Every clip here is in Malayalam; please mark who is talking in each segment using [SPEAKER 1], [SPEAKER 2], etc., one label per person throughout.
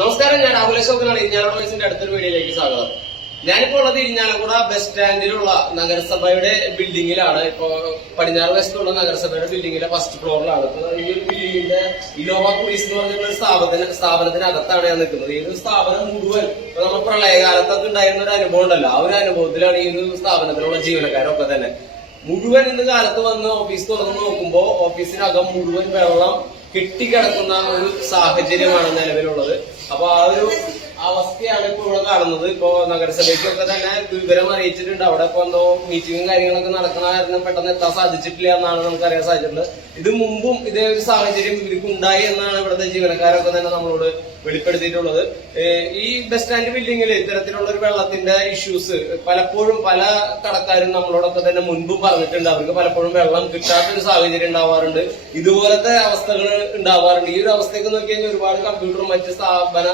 [SPEAKER 1] നമസ്കാരം ഞാൻ അഭിലേഷോക്കനാണ് ഇരിഞ്ഞാലക്കുട വയസ്സിന്റെ അടുത്തൊരു വീഡിയോയിലേക്ക് സ്വാഗതം. ഞാനിപ്പോ ഉള്ളത് ഇരിഞ്ഞാലക്കുട ബസ് സ്റ്റാൻഡിലുള്ള നഗരസഭയുടെ ബിൽഡിങ്ങിലാണ് ഇപ്പോ പടിഞ്ഞാറ് വശത്തുള്ള നഗരസഭയുടെ ബിൽഡിങ്ങിലെ ഫസ്റ്റ് ഫ്ലോറിലാണ് ഈ ഒരു ബിൽഡിങ്ങിന്റെ ഇനോവ കുരീസ് എന്ന് പറഞ്ഞ ഒരു സ്ഥാപന സ്ഥാപനത്തിനകത്താണ് ഞാൻ നിൽക്കുന്നത്. ഈ ഒരു സ്ഥാപനം മുഴുവൻ നമ്മൾ പ്രളയകാലത്തൊക്കെ ഉണ്ടായിരുന്ന ഒരു അനുഭവം ഉണ്ടല്ലോ. ആ ഒരു അനുഭവത്തിലാണ് ഈ ഒരു സ്ഥാപനത്തിലുള്ള ജീവനക്കാരൊക്കെ തന്നെ. മുഴുവൻ ഇന്ന് കാലത്ത് വന്ന് ഓഫീസ് തുറന്ന് നോക്കുമ്പോ ഓഫീസിനകം മുഴുവൻ വെള്ളം കെട്ടിക്കിടക്കുന്ന ഒരു സാഹചര്യമാണ് നിലവിലുള്ളത്. അവസ്ഥയാണ് ഇപ്പോൾ ഇവിടെ കാണുന്നത്. ഇപ്പോ നഗരസഭയ്ക്കൊക്കെ തന്നെ വിവരം അറിയിച്ചിട്ടുണ്ട്. അവിടെ ഇപ്പൊ എന്തോ മീറ്റിംഗും കാര്യങ്ങളൊക്കെ നടക്കുന്ന കാരണം പെട്ടെന്ന് എത്താൻ സാധിച്ചിട്ടില്ല എന്നാണ് നമുക്ക് അറിയാൻ സാധിച്ചിട്ടുള്ളത്. ഇത് മുമ്പും ഇതേ ഒരു സാഹചര്യം ഇവർക്ക് ഉണ്ടായി എന്നാണ് ഇവിടുത്തെ ജീവനക്കാരൊക്കെ തന്നെ നമ്മളോട് വെളിപ്പെടുത്തിയിട്ടുള്ളത്. ഈ ബസ് സ്റ്റാൻഡ് ബിൽഡിങ്ങിൽ ഇത്തരത്തിലുള്ള ഒരു വെള്ളത്തിന്റെ ഇഷ്യൂസ് പലപ്പോഴും പല കടക്കാരും നമ്മളോടൊക്കെ തന്നെ മുൻപ് പറഞ്ഞിട്ടുണ്ട്. അവർക്ക് പലപ്പോഴും വെള്ളം കിട്ടാത്ത ഒരു സാഹചര്യം ഉണ്ടാവാറുണ്ട്. ഇതുപോലത്തെ അവസ്ഥകൾ ഉണ്ടാവാറുണ്ട്. ഈ ഒരു അവസ്ഥയൊക്കെ നോക്കി കഴിഞ്ഞാൽ ഒരുപാട് കമ്പ്യൂട്ടറും മറ്റ് സ്ഥാപന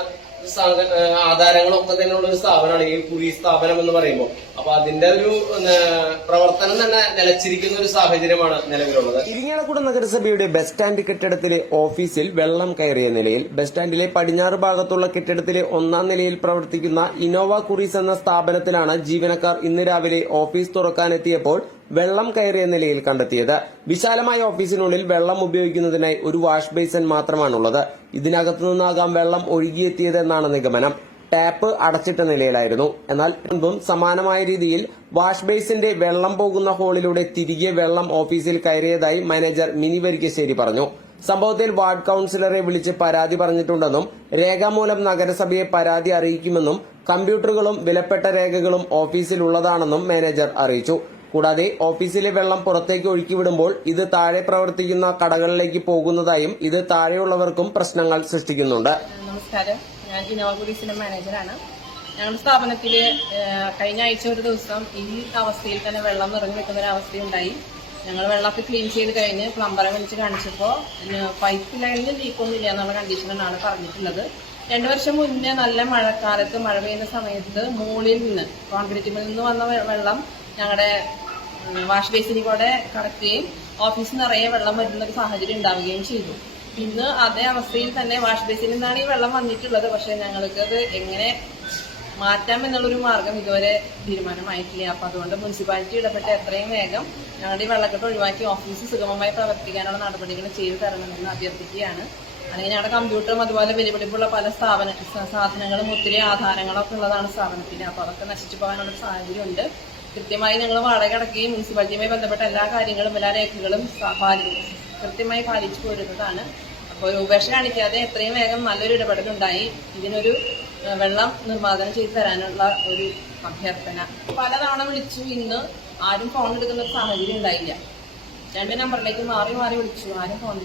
[SPEAKER 1] ആധാരങ്ങളൊക്കെ ഉള്ള ഒരു സ്ഥാപനമാണ് ഈ കുറി സ്ഥാപനം എന്ന് പറയുമ്പോൾ. അപ്പൊ അതിന്റെ ഒരു പ്രവർത്തനം തന്നെ നിലച്ചിരിക്കുന്ന ഒരു സാഹചര്യമാണ് നിലവിലുള്ളത്.
[SPEAKER 2] ഇരിങ്ങാലക്കുട നഗരസഭയുടെ ബസ് സ്റ്റാൻഡ് കെട്ടിടത്തിലെ ഓഫീസിൽ വെള്ളം കയറിയ നിലയിൽ ബസ് സ്റ്റാൻഡിലെ പടിഞ്ഞാറ് ഭാഗത്തുള്ള കെട്ടിടത്തിലെ ഒന്നാം നിലയിൽ പ്രവർത്തിക്കുന്ന ഇനോവ കുറീസ് എന്ന സ്ഥാപനത്തിലാണ് ജീവനക്കാർ ഇന്ന് രാവിലെ ഓഫീസ് തുറക്കാനെത്തിയപ്പോൾ വെള്ളം കയറിയ നിലയിൽ കണ്ടെത്തിയത്. വിശാലമായ ഓഫീസിനുള്ളിൽ വെള്ളം ഉപയോഗിക്കുന്നതിനായി ഒരു വാഷ് ബേസൻ മാത്രമാണുള്ളത്. ഇതിനകത്തു നിന്നാകാം വെള്ളം ഒഴുകിയെത്തിയതെന്നാണ് നിഗമനം. ടാപ്പ് അടച്ചിട്ട നിലയിലായിരുന്നു. എന്നാൽ മുൻപും സമാനമായ രീതിയിൽ വാഷ് ബേസിന്റെ വെള്ളം പോകുന്ന ഹോളിലൂടെ തിരികെ വെള്ളം ഓഫീസിൽ കയറിയതായി മാനേജർ മിനി വരിക്കശ്ശേരി പറഞ്ഞു. സംഭവത്തിൽ വാർഡ് കൌൺസിലറെ വിളിച്ച് പരാതി പറഞ്ഞിട്ടുണ്ടെന്നും രേഖാമൂലം നഗരസഭയെ പരാതി അറിയിക്കുമെന്നും കമ്പ്യൂട്ടറുകളും വിലപ്പെട്ട രേഖകളും ഓഫീസിലുള്ളതാണെന്നും മാനേജർ അറിയിച്ചു. കൂടാതെ ഓഫീസിലെ വെള്ളം പുറത്തേക്ക് ഒഴുക്കിവിടുമ്പോൾ ഇത് താഴെ പ്രവർത്തിക്കുന്ന കടകളിലേക്ക് പോകുന്നതായും ഇത് താഴെയുള്ളവർക്കും പ്രശ്നങ്ങൾ സൃഷ്ടിക്കുന്നുണ്ട്.
[SPEAKER 3] നമസ്കാരം. ഞാൻ മാനേജറാണ്. ഞങ്ങളുടെ സ്ഥാപനത്തിൽ കഴിഞ്ഞ ആഴ്ച ഒരു ദിവസം ഈ അവസ്ഥയിൽ തന്നെ വെള്ളം നിറഞ്ഞു നിൽക്കുന്ന ഒരു അവസ്ഥയുണ്ടായി. ഞങ്ങൾ വെള്ളമൊക്കെ ക്ലീൻ ചെയ്ത് കഴിഞ്ഞ് പ്ലംബറെ വിളിച്ച് കാണിച്ചപ്പോൾ പൈപ്പ് ലൈനിൽ ലീക്കൊന്നുമില്ല എന്നുള്ള കണ്ടീഷനാണ് പറഞ്ഞിട്ടുള്ളത്. രണ്ടു വർഷം മുന്നേ നല്ല മഴക്കാലത്ത് മഴ പെയ്യുന്ന സമയത്ത് മുകളിൽ നിന്ന് കോൺക്രീറ്റിൽ നിന്ന് വന്ന വെള്ളം ഞങ്ങളുടെ വാഷ് ബേസിനിൽ കൂടെ കടക്കുകയും ഓഫീസിൽ നിറയെ വെള്ളം വരുന്ന ഒരു സാഹചര്യം ഉണ്ടാവുകയും ചെയ്തു. ഇന്ന് അതേ അവസ്ഥയിൽ തന്നെ വാഷ് ബേസിൽ നിന്നാണ് ഈ വെള്ളം വന്നിട്ടുള്ളത്. പക്ഷെ ഞങ്ങൾക്ക് അത് എങ്ങനെ മാറ്റാം എന്നുള്ളൊരു മാർഗം ഇതുവരെ തീരുമാനമായിട്ടില്ല. അപ്പൊ അതുകൊണ്ട് മുനിസിപ്പാലിറ്റി ഇടപെട്ട് എത്രയും വേഗം ഞങ്ങളുടെ ഈ വെള്ളക്കെട്ട് ഒഴിവാക്കി ഓഫീസ് സുഗമമായി പ്രവർത്തിക്കാനുള്ള നടപടികൾ ചെയ്തു തരണമെന്ന് അഭ്യർത്ഥിക്കുകയാണ്. അല്ലെങ്കിൽ ഞങ്ങളുടെ കമ്പ്യൂട്ടറും അതുപോലെ വെല്ലുവിളിപ്പുള്ള പല സ്ഥാപന സാധനങ്ങളും ഒത്തിരി ആധാരങ്ങളൊക്കെ ഉള്ളതാണ് സ്ഥാപനത്തിന്. അപ്പൊ അതൊക്കെ നശിച്ചു പോകാനുള്ള സാഹചര്യമുണ്ട്. കൃത്യമായി ഞങ്ങൾ വാടക അടക്കുകയും മുനിസിപ്പാലിറ്റിയുമായി ബന്ധപ്പെട്ട എല്ലാ കാര്യങ്ങളും എല്ലാ രേഖകളും കൃത്യമായി പാലിച്ചു പോരുന്നതാണ്. അപ്പോൾ ഒരു ഉപേക്ഷ കാണിക്കാതെ എത്രയും വേഗം നല്ലൊരു ഇടപെടലുണ്ടായി. ഇതിനൊരു വെള്ളം നിർമ്മാർജനം ചെയ്തു തരാനുള്ള ഒരു അഭ്യർത്ഥന. പലതവണ വിളിച്ചു. ഇന്ന് ആരും ഫോൺ എടുക്കുന്ന ഒരു സാഹചര്യം ഉണ്ടായില്ല. രണ്ട് നമ്പറിലേക്ക് മാറി മാറി വിളിച്ചു. ആരും ഫോൺ